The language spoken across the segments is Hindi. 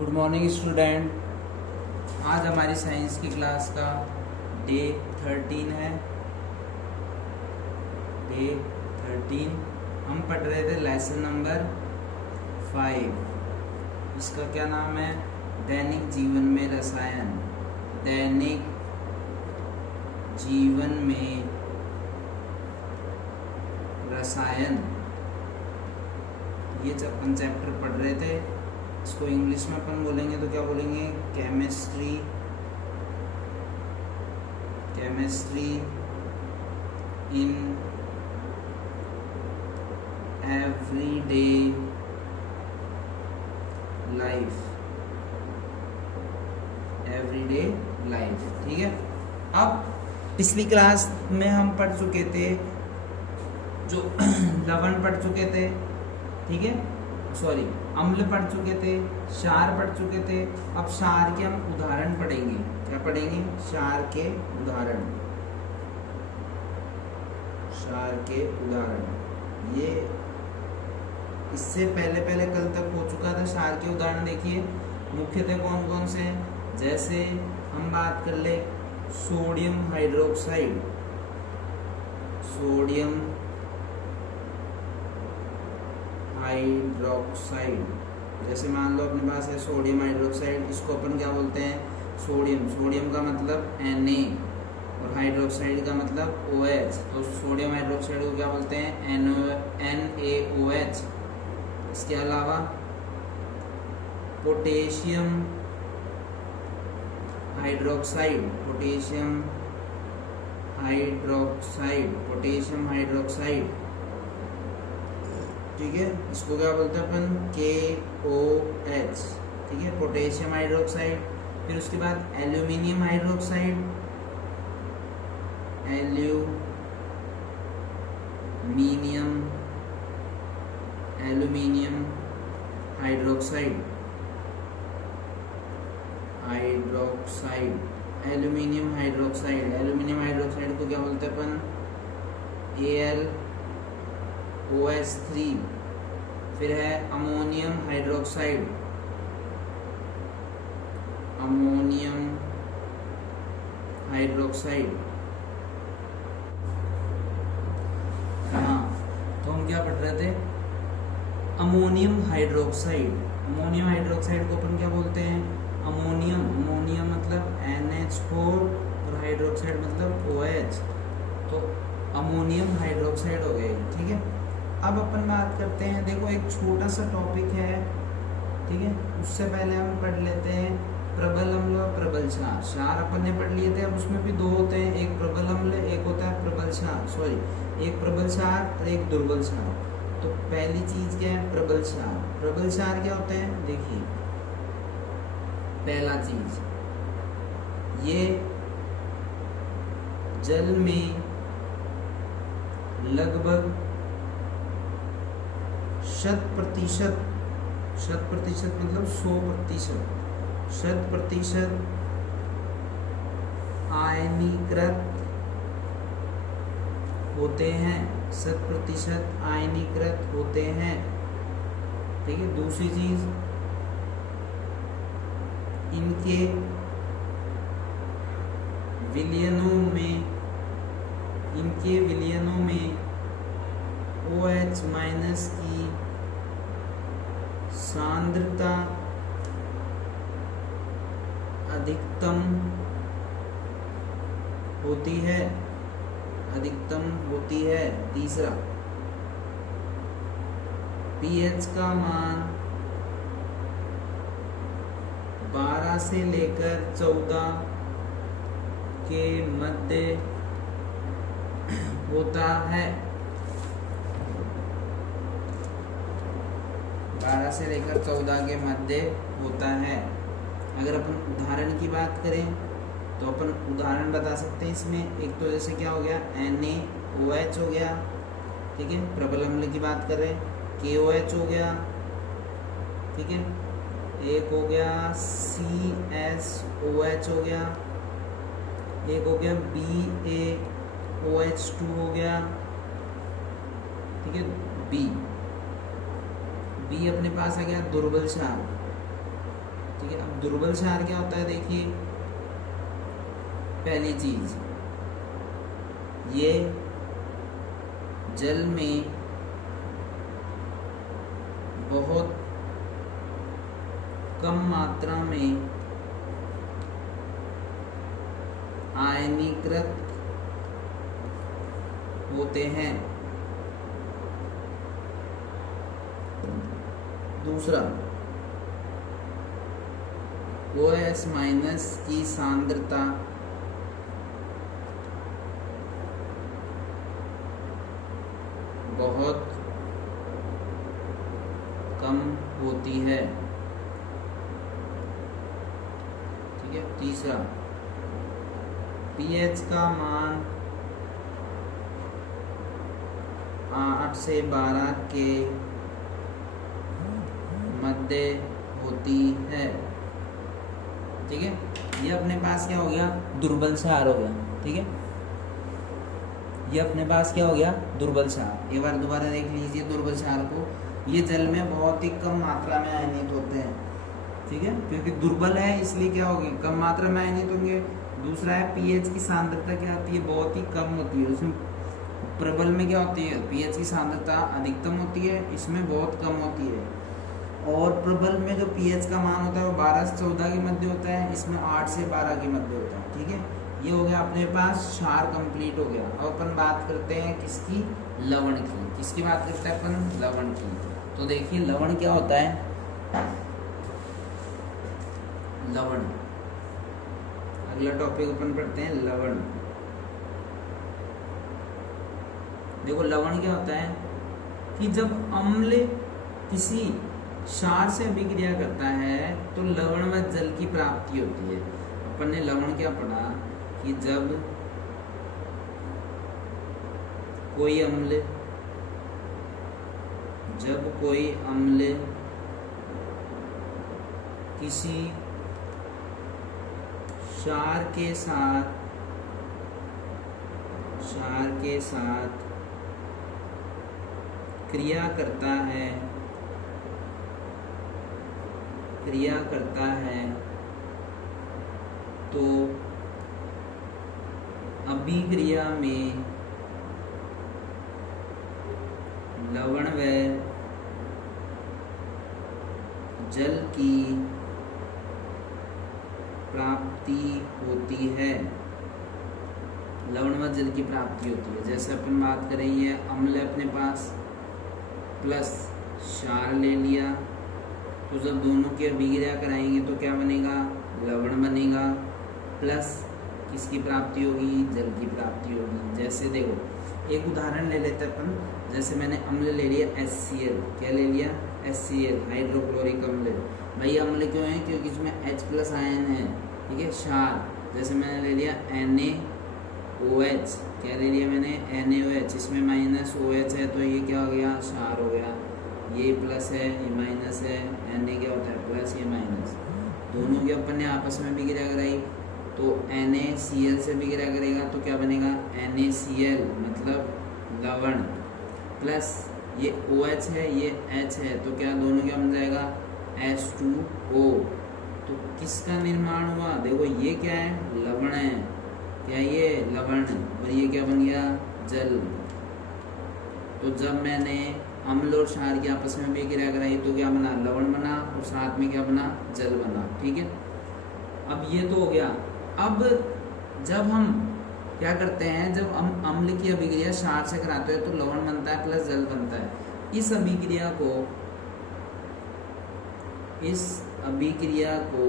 Good morning student. आज हमारी साइंस की क्लास का डे 13 है। डे 13 हम पढ़ रहे थे लेसन नंबर 5। इसका क्या नाम है? दैनिक जीवन में रसायन। दैनिक जीवन में रसायन, ये अपन चैप्टर पढ़ रहे थे। इसको इंग्लिश में अपन बोलेंगे तो क्या बोलेंगे? Chemistry. Chemistry in everyday life. Everyday life, ठीक है। अब पिछली क्लास में हम पढ़ चुके थे, जो लवण पढ़ चुके थे, ठीक है, सॉरी अम्ल पढ़ चुके थे, क्षार पढ़ चुके थे। अब क्षार के हम उदाहरण पढ़ेंगे। क्या पढ़ेंगे? क्षार के उदाहरण। क्षार के उदाहरण, ये इससे पहले पहले कल तक हो चुका था। क्षार के उदाहरण देखिए मुख्यतः कौन कौन से हैं। जैसे हम बात कर ले सोडियम हाइड्रोक्साइड। सोडियम हाइड्रोक्साइड, जैसे मान लो अपने पास है सोडियम हाइड्रोक्साइड, इसको अपन क्या बोलते हैं? सोडियम। सोडियम का मतलब Na और हाइड्रोक्साइड का मतलब OH, तो सोडियम हाइड्रोक्साइड को क्या बोलते हैं? NaOH। इसके अलावा potassium hydroxide. Potassium hydroxide, potassium hydroxide, ठीक है, इसको क्या बोलते हैं अपन? KOH, ठीक है, पोटेशियम हाइड्रोक्साइड। फिर उसके बाद aluminium hydroxide. Aluminium hydroxide. Aluminium hydroxide. Aluminium hydroxide को क्या बोलते हैं अपन? AlOH3। फिर है अमोनियम हाइड्रोक्साइड। अमोनियम हाइड्रोक्साइड, हाँ, तो हम क्या पढ़ रहे थे? Ammonium hydroxide. अमोनियम हाइड्रोक्साइड को अपन क्या बोलते हैं? अमोनियम। अमोनियम मतलब NH4 और हाइड्रोक्साइड मतलब OH, तो अमोनियम हाइड्रोक्साइड हो गए, ठीक है। अब अपन बात करते हैं, देखो एक छोटा सा टॉपिक है, ठीक है, उससे पहले हम पढ़ लेते हैं प्रबल अम्ल और प्रबल क्षार। क्षार अपन ने पढ़ लिए थे। अब उसमें भी दो होते हैं, एक प्रबल अम्ल, एक होता है प्रबल क्षार, सॉरी एक प्रबल क्षार और एक दुर्बल क्षार। तो पहली चीज क्या है? प्रबल क्षार। प्रबल क्षार क्या होते हैं? देखिए पहला चीज, ये जल में लगभग 100% मतलब 100%, 100% आयनीकृत होते हैं। 100% आयनीकृत होते हैं, ठीक है। दूसरी चीज, इनके विलयनों में OH- की सांद्रता अधिकतम होती है। तीसरा, pH का मान 12 से लेकर 14 के मध्य होता है। 12 से लेकर 14 के मध्य होता है। अगर अपन उदाहरण की बात करें तो अपन उदाहरण बता सकते हैं इसमें। एक तो जैसे क्या हो गया? NaOH हो गया, ठीक है, प्रबल अम्ल की बात कर रहे हैं। KOH हो गया, ठीक है, एक हो गया CSOH हो गया, एक हो गया BaOH2 हो गया, ठीक है। बी अपने पास आ गया दुर्बल क्षार, ठीक है। अब दुर्बल क्षार क्या होता है, देखिए पहली चीज, ये जल में बहुत कम मात्रा में आयनीकृत होते हैं। दूसरा, OH माइनस की सांद्रता बहुत कम होती है, ठीक है। तीसरा, pH का मान 8 से 12 के मध्य होती है, ठीक है। ये अपने पास क्या हो गया, दुर्बल क्षार हो गया, ठीक है। ये अपने पास क्या हो गया, दुर्बल क्षार। एक बार दोबारा देख लीजिए दुर्बल क्षार को, ये जल में बहुत ही कम मात्रा में आयनित होते हैं, ठीक है, क्योंकि दुर्बल है इसलिए क्या होगी, कम मात्रा में आयनित होंगे। दूसरा है pH की सांद्रता क्या आती है, बहुत ही कम होती है। उसमें प्रबल में क्या होती है, pH की सांद्रता अधिकतम होती है, इसमें बहुत कम होती है। और प्रबल में जो pH का मान होता है वो 12 से 14 के मध्य होता है, इसमें 8 से 12 के मध्य होता है, ठीक है। ये हो गया अपने पास क्षार कंप्लीट हो गया। अब अपन बात करते हैं किसकी, लवण की। किसकी बात करते हैं अपन, लवण की। तो देखिए लवण क्या होता है, लवण, अगला टॉपिक अपन पढ़ते हैं लवण। देखो लवण क्या होता है कि जब अम्ल किसी क्षार से अभिक्रिया करता है तो लवण व जल की प्राप्ति होती है। अपन ने लवण क्या पढ़ा कि जब कोई अम्ल किसी क्षार के साथ क्रिया करता है तो अभिक्रिया में लवण व जल की प्राप्ति होती है। लवण व जल की प्राप्ति होती है। जैसे अपन बात करें, ये अम्ल अपने पास प्लस क्षार ले लिया, तो जब दोनों की अभिक्रिया कराएंगे तो क्या बनेगा, लवण बनेगा, प्लस किसकी प्राप्ति होगी, जल की प्राप्ति होगी। जैसे देखो एक उदाहरण ले लेते हैं अपन, जैसे मैंने अम्ल ले लिया HCl, क्या ले लिया, HCl हाइड्रोक्लोरिक अम्ल। भाई अम्ल क्यों है, क्योंकि इसमें H+ आयन है, ठीक है। क्षार, जैसे मैंने ले लिया NaOH, क्या ले लिया मैंने, NaOH, इसमें -OH है तो ये क्या हो गया, क्षार हो गया। ये प्लस है, ये माइनस है, Na क्या होता है, प्लस, ये माइनस। दोनों के अपन ने आपस में अभिक्रिया कराई तो NaCl से अभिक्रिया करेगा तो क्या बनेगा, NaCl मतलब लवण, प्लस ये OH है, ये H है, तो क्या दोनों क्या बन जाएगा, H2O। तो किसका निर्माण हुआ, देखो ये क्या है, लवण है, क्या ये लवण, और ये क्या बन गया, जल। तो जब मैंने अम्ल और क्षार की आपस में अभिक्रिया कराई तो क्या बना, लवण बना, और साथ में क्या बना, जल बना, ठीक है। अब ये तो हो गया। अब जब हम क्या करते हैं, जब हम अम्ल की अभिक्रिया क्षार से कराते हैं तो लवण बनता है प्लस जल बनता है। इस अभिक्रिया को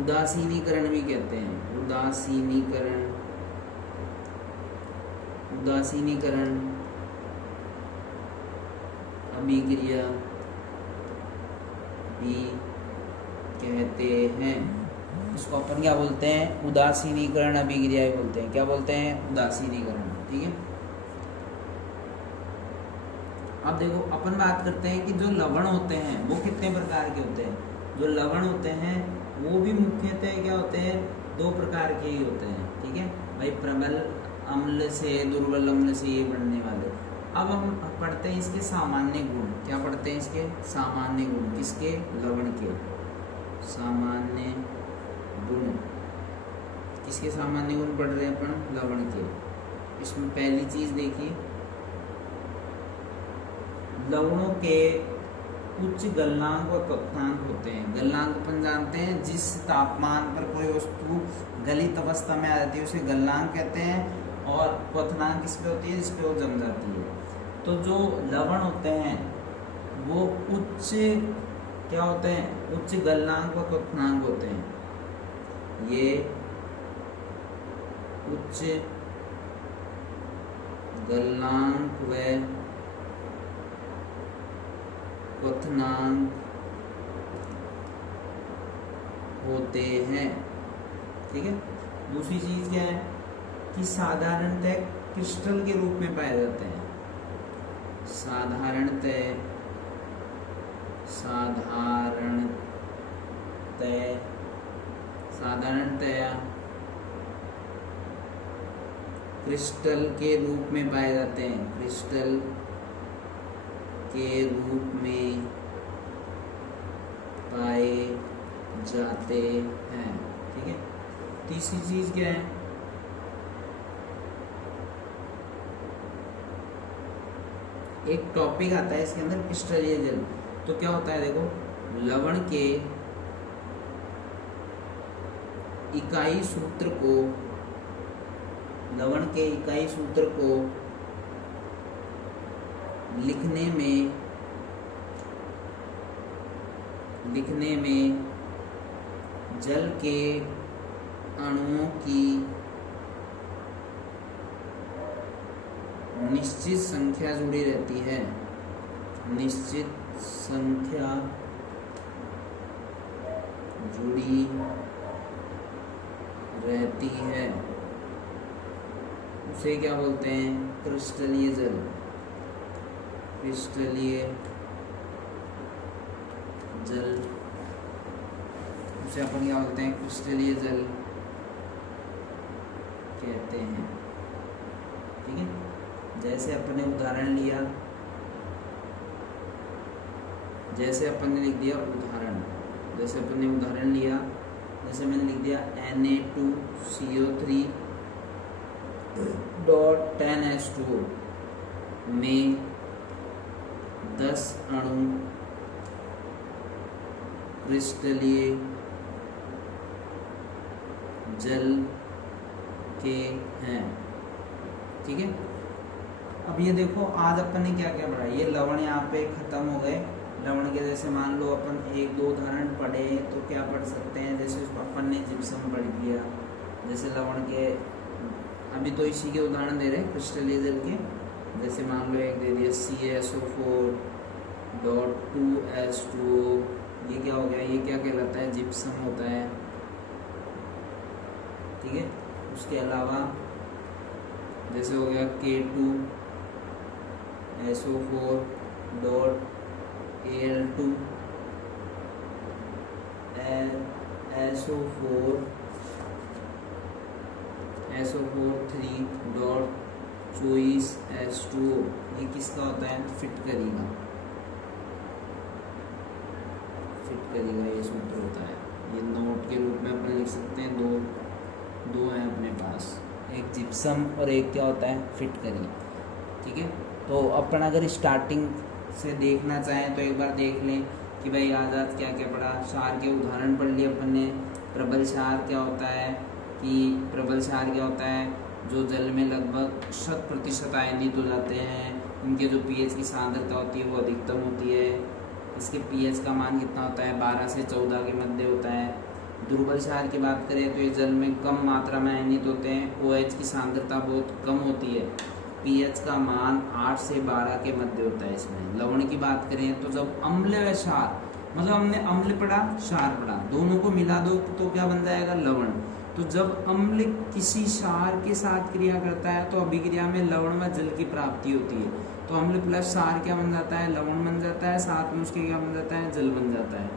उदासीनीकरण भी कहते हैं। उदासीनीकरण अभिक्रिया भी कहते हैं। इसको अपन क्या बोलते हैं, उदासीनीकरण अभिक्रिया बोलते हैं। क्या बोलते हैं, उदासीनीकरण, ठीक है। अब देखो अपन बात करते हैं कि जो लवण होते हैं वो कितने प्रकार के होते हैं। जो लवण होते हैं वो भी मुख्यतः क्या होते हैं, 2 प्रकार के ही होते हैं, ठीक है भाई। प्रबल अम्ल से, दुर्बल अम्ल से ये बनने वाले। अब हम पढ़ते हैं इसके सामान्य गुण। क्या पढ़ते हैं इसके सामान्य गुण? किसके? लवण के सामान्य गुण। किसके सामान्य गुण पढ़ रहे हैं अपन? लवण के। इसमें पहली चीज देखिए, लवणों के उच्च गलनांक और क्वथनांक होते हैं। गलनांक अपन जानते हैं, जिस तापमान पर कोई वस्तु गलित अवस्था में आ जाती है उसे गलनांक कहते हैं, और क्वथनांक किस पे होती है? जिस पे वो जम जाती है। तो जो लवण होते हैं वो उच्च क्या होते हैं? उच्च गलनांक व क्वथनांक होते हैं। ये उच्च गलनांक व क्वथनांक होते हैं। ठीक है। दूसरी चीज क्या है कि साधारणतः क्रिस्टल के रूप में पाए जाते हैं। साधारणतः क्रिस्टल के रूप में पाए जाते हैं। क्रिस्टल के रूप में पाए जाते हैं। ठीक है। तीसरी चीज क्या है? एक टॉपिक आता है इसके अंदर, क्रिस्टलीय जल। तो क्या होता है देखो, लवण के इकाई सूत्र को लिखने में जल के अणुओं की निश्चित संख्या जुड़ी रहती है। निश्चित संख्या जुड़ी रहती है, उसे क्या बोलते हैं? क्रिस्टलीय जल। क्रिस्टलीय जल उसे अपन क्या बोलते हैं? क्रिस्टलीय जल कहते हैं। ठीक है। जैसे अपन ने उदाहरण लिया, जैसे अपन ने लिख दिया उदाहरण, जैसे अपन ने उदाहरण लिया, जैसे मैंने लिख दिया Na2CO3 .10H2O में 10 अणु क्रिस्टलीय जल के हैं। ठीक है। अब ये देखो, आज अपन ने क्या क्या पढ़ा। ये लवण यहाँ पे खत्म हो गए। लवण के जैसे मान लो अपन 1-2 उदाहरण पढ़े तो क्या पढ़ सकते हैं? जैसे अपन ने जिप्सम पढ़ लिया। जैसे लवण के अभी तो इसी के उदाहरण दे रहे हैं क्रिस्टलीय जल के। जैसे मान लो एक दे दिया CaSO4.2H2O। ये क्या हो गया? ये क्या कहलाता है? जिप्सम होता है। ठीक है। उसके अलावा जैसे हो गया K2SO4.Al2 SO4.3.24H2O। ये किसका होता है? फिट करेगा ये सूत्र होता है। ये नोट के रूप में अपन लिख सकते हैं। दो हैं अपने पास, एक जिप्सम और एक क्या होता है? फिट करी। ठीक है। तो अपन अगर स्टार्टिंग से देखना चाहें तो एक बार देख लें कि भाई आज क्या क्या पढ़ा। क्षार के उदाहरण पढ़ लिए अपन ने। प्रबल क्षार क्या होता है? कि प्रबल क्षार क्या होता है? जो जल में लगभग 100% आयनित हो जाते हैं। इनके जो पीएच की सांद्रता होती है वो अधिकतम होती है। इसके पीएच का मान कितना होता है? 12 से 14 के मध्य होता है। दुर्बल क्षार की बात करें तो ये जल में कम मात्रा में आयनित होते हैं। OH की सांद्रता बहुत कम होती है। पीएच का मान 8 से 12 के मध्य होता है इसमें। लवण की बात करें तो जब अम्ल व क्षार, मतलब हमने अम्ल पढ़ा, क्षार पढ़ा, दोनों को मिला दो तो क्या बन जाएगा? लवण। तो जब अम्ल किसी क्षार के साथ क्रिया करता है तो अभिक्रिया में लवण व जल की प्राप्ति होती है। तो अम्ल प्लस क्षार क्या बन जाता है? लवण बन जाता है। साथ में उसके क्या बन जाता है? जल बन जाता है।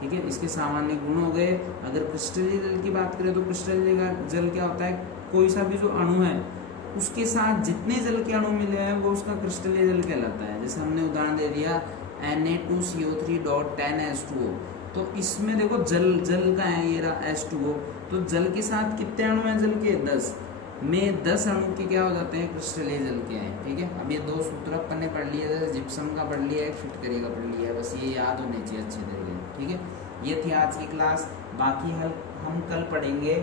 ठीक है। इसके सामान्य गुण हो गए। अगर क्रिस्टलीय जल की बात करें तो क्रिस्टलीय जल क्या होता है? कोई सा भी जो अणु है उसके साथ जितने जल के अणु मिले हैं वो उसका क्रिस्टलीय जल कहलाता है। जैसे हमने उदाहरण दे दिया Na2CO3.10H2O, तो इसमें देखो जल का है ये रहा H2O, तो जल के साथ कितने अणु हैं, जल के 10 में 10 अणु के क्या हो जाते हैं, क्रिस्टलीय जल के हैं। ठीक है, अब ये 2 सूत्र अपन ने पढ़ लिए, जैसे जिप्सम का पढ़ लिया है, फिटकरी का पढ़ लिया है, बस ये याद होने चाहिए अच्छे तरीके से। ठीक है, ये थी आज की क्लास। बाकी हम कल पढ़ेंगे,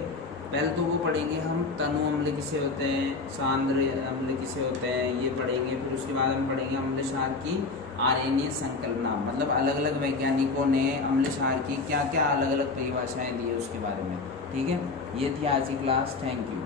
पहले तो वो पढ़ेंगे हम तनु अम्ल किसे होते हैं, सांद्र अम्ल किसे होते हैं, ये पढ़ेंगे। फिर उसके बाद हम पढ़ेंगे अम्ल क्षार की आर्यनीय संकल्पना, मतलब अलग अलग वैज्ञानिकों ने अम्ल क्षार की क्या क्या अलग अलग परिभाषाएं दी है उसके बारे में। ठीक है, ये थी आज की क्लास। Thank you.